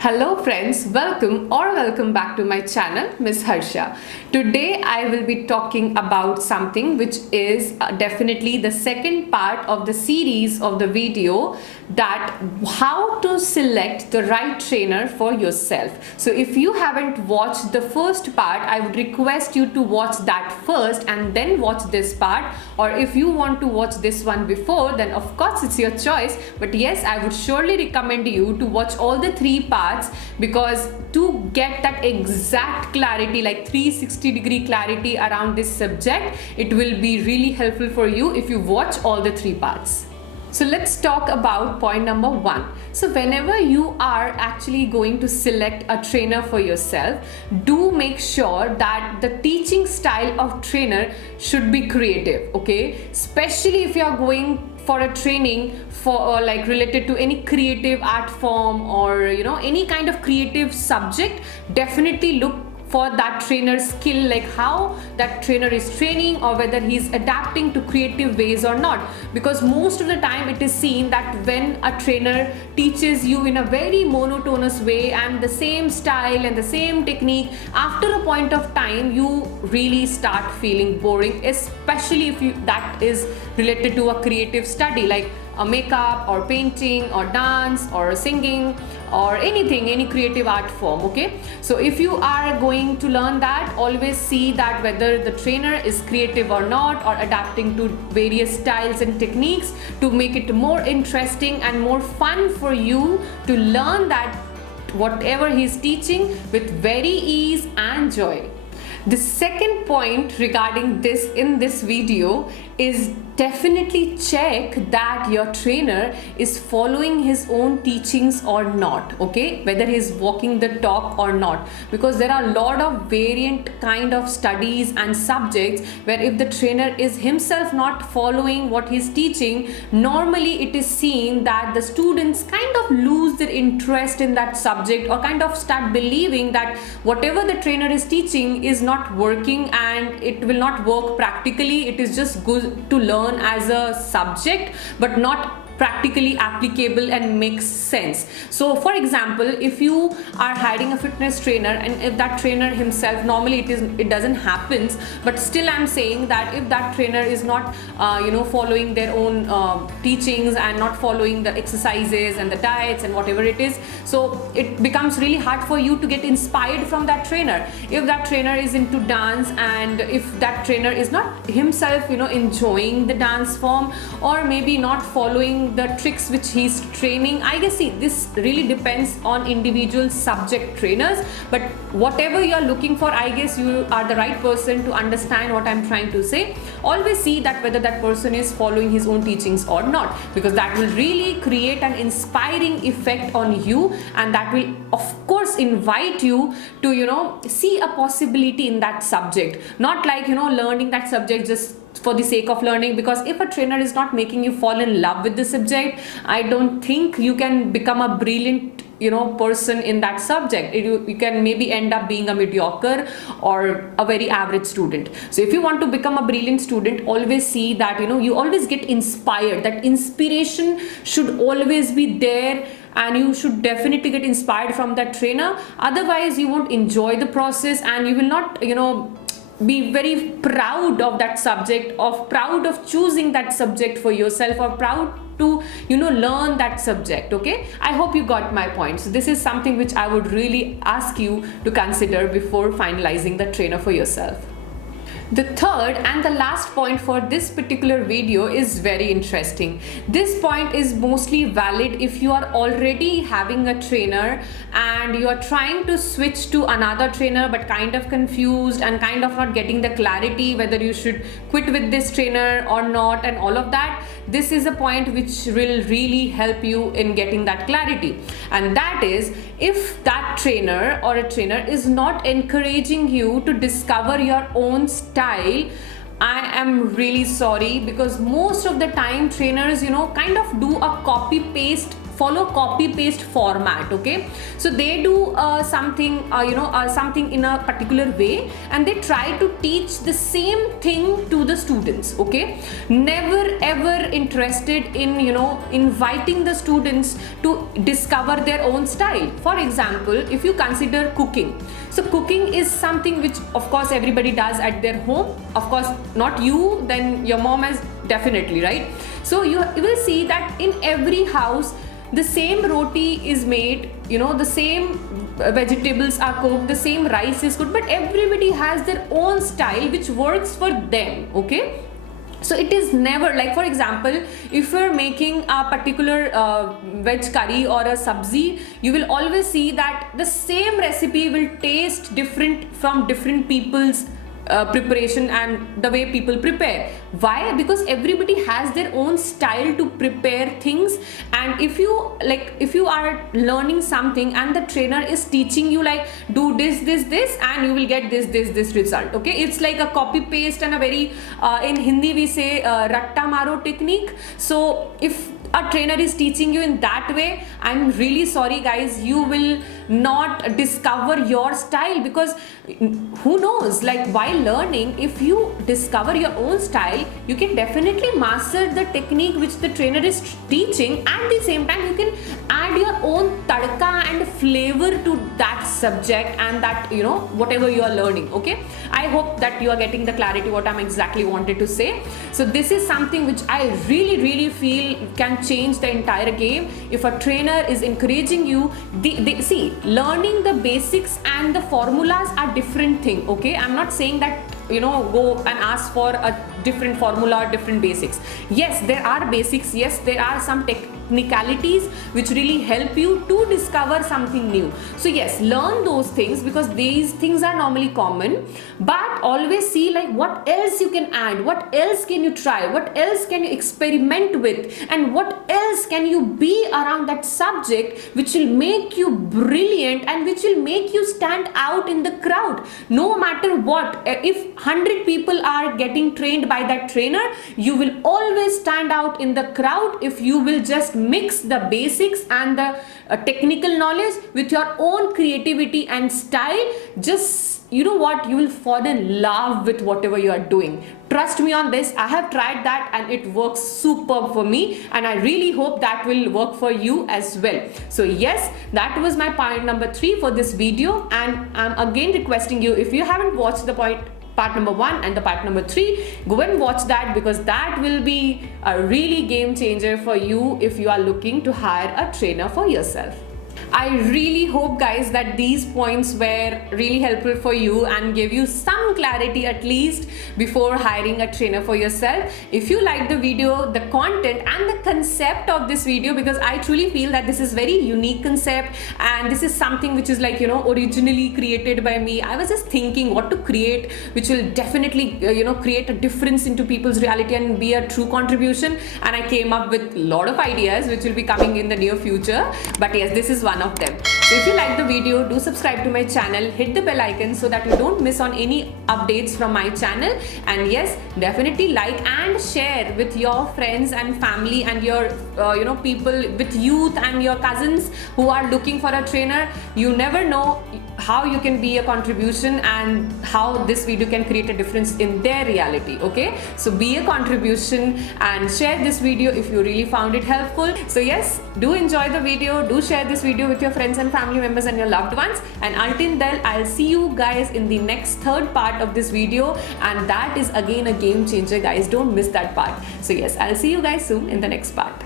Hello friends, welcome back to my channel, Miss Harshha. Today I will be talking about something which is definitely the second part of the series of the video, that how to select the right trainer for yourself. So if you haven't watched the first part, I would request you to watch that first and then watch this part, or if you want to watch this one before, then of course it's your choice. But yes, I would surely recommend you to watch all the three parts, because to get that exact clarity, like 360-degree clarity around this subject, it will be really helpful for you if you watch all the three parts. So let's talk about point number one. So whenever you are actually going to select a trainer for yourself, do make sure that the teaching style of trainer should be creative, okay? Especially if you are going for a training for like related to any creative art form, or any kind of creative subject, definitely look for that trainer's skill, like how that trainer is training, or whether he's adapting to creative ways or not. Because most of the time it is seen that when a trainer teaches you in a very monotonous way and the same style and the same technique, after a point of time you really start feeling boring, especially if that is related to a creative study like a makeup or painting or dance or singing or anything, any creative art form, okay? So if you are going to learn that, always see that whether the trainer is creative or not, or adapting to various styles and techniques to make it more interesting and more fun for you to learn that whatever he's teaching with very ease and joy. The second point regarding this in this video is definitely check that your trainer is following his own teachings or not, okay? Whether he's walking the talk or not, because there are a lot of variant kind of studies and subjects where if the trainer is himself not following what he's teaching, normally it is seen that the students kind of lose their interest in that subject, or kind of start believing that whatever the trainer is teaching is not working and it will not work practically. It is just good to learn as a subject but not practically applicable and makes sense. So for example, if you are hiring a fitness trainer and if that trainer himself, normally it doesn't happen, but still I'm saying that if that trainer is not following their own teachings and not following the exercises and the diets and whatever it is, so it becomes really hard for you to get inspired from that trainer. If that trainer is into dance, and if that trainer is not himself enjoying the dance form, or maybe not following the tricks which he's training, I guess, see, this really depends on individual subject trainers. But whatever you're looking for, I guess you are the right person to understand what I'm trying to say. Always see that whether that person is following his own teachings or not, because that will really create an inspiring effect on you, and that will of course invite you to see a possibility in that subject, not like learning that subject just for the sake of learning. Because if a trainer is not making you fall in love with the subject, I don't think you can become a brilliant person in that subject. You can maybe end up being a mediocre or a very average student. So if you want to become a brilliant student, always see that you always get inspired. That inspiration should always be there, and you should definitely get inspired from that trainer. Otherwise you won't enjoy the process, and you will not be very proud of that subject, of proud of choosing that subject for yourself, or proud to learn that subject. Okay, I hope you got my point. So this is something which I would really ask you to consider before finalizing the trainer for yourself. The third and the last point for this particular video is very interesting. This point is mostly valid if you are already having a trainer and you are trying to switch to another trainer but kind of confused and kind of not getting the clarity whether you should quit with this trainer or not and all of that. This is a point which will really help you in getting that clarity, and that is if that trainer or a trainer is not encouraging you to discover your own style. I am really sorry, because most of the time trainers kind of do a copy paste follow copy paste format. Okay, so they do something something in a particular way, and they try to teach the same thing to the students. Okay, never ever interested in inviting the students to discover their own style. For example, if you consider cooking, so cooking is something which of course everybody does at their home. Of course not you, then your mom has definitely, right? So you will see that in every house the same roti is made, the same vegetables are cooked, the same rice is cooked, but everybody has their own style which works for them. Okay, so it is never like, for example, if you're making a particular veg curry or a sabzi, you will always see that the same recipe will taste different from different people's preparation and the way people prepare. Why? Because everybody has their own style to prepare things. And if you are learning something and the trainer is teaching you like do this and you will get this result. Okay, it's like a copy paste and a very in Hindi we say ratta maro technique. So if a trainer is teaching you in that way, I'm really sorry guys, you will not discover your style, because who knows, like while learning, if you discover your own style, you can definitely master the technique which the trainer is teaching. At the same time, you can add your own tadka and flavor to that subject and that whatever you are learning. Okay, I hope that you are getting the clarity what I'm exactly wanted to say. So this is something which I really feel can change the entire game. If a trainer is encouraging you, see, learning the basics and the formulas are different thing. Okay, I'm not saying that go and ask for a different formula or different basics. Yes, there are basics. Yes, there are some technicalities which really help you to discover something new. So yes, learn those things because these things are normally common, but always see like what else you can add, what else can you try, what else can you experiment with, and what else can you be around that subject which will make you brilliant and which will make you stand out in the crowd. No matter what, if 100 people are getting trained by that trainer, you will always stand out in the crowd if you will just mix the basics and the technical knowledge with your own creativity and style. Just you will fall in love with whatever you are doing. Trust me on this, I have tried that and it works superb for me, and I really hope that will work for you as well. So yes, that was my point number 3 for this video, and I'm again requesting you, if you haven't watched the part number 1 and the part number 3, go and watch that, because that will be a really game changer for you if you are looking to hire a trainer for yourself. I really hope guys that these points were really helpful for you and gave you some clarity at least before hiring a trainer for yourself. If you like the video, the content and the concept of this video, because I truly feel that this is very unique concept and this is something which is like originally created by me. I was just thinking what to create which will definitely create a difference into people's reality and be a true contribution, and I came up with a lot of ideas which will be coming in the near future. But yes, this is one of them. So if you like the video, do subscribe to my channel, hit the bell icon so that you don't miss on any updates from my channel, and yes, definitely like and share with your friends and family and your people with youth and your cousins who are looking for a trainer. You never know how you can be a contribution and how this video can create a difference in their reality. Okay, so be a contribution and share this video if you really found it helpful. So yes, do enjoy the video, do share this video with your friends and family members and your loved ones, and until then I'll see you guys in the next third part of this video, and that is again a game changer guys. Don't miss that part. So yes, I'll see you guys soon in the next part.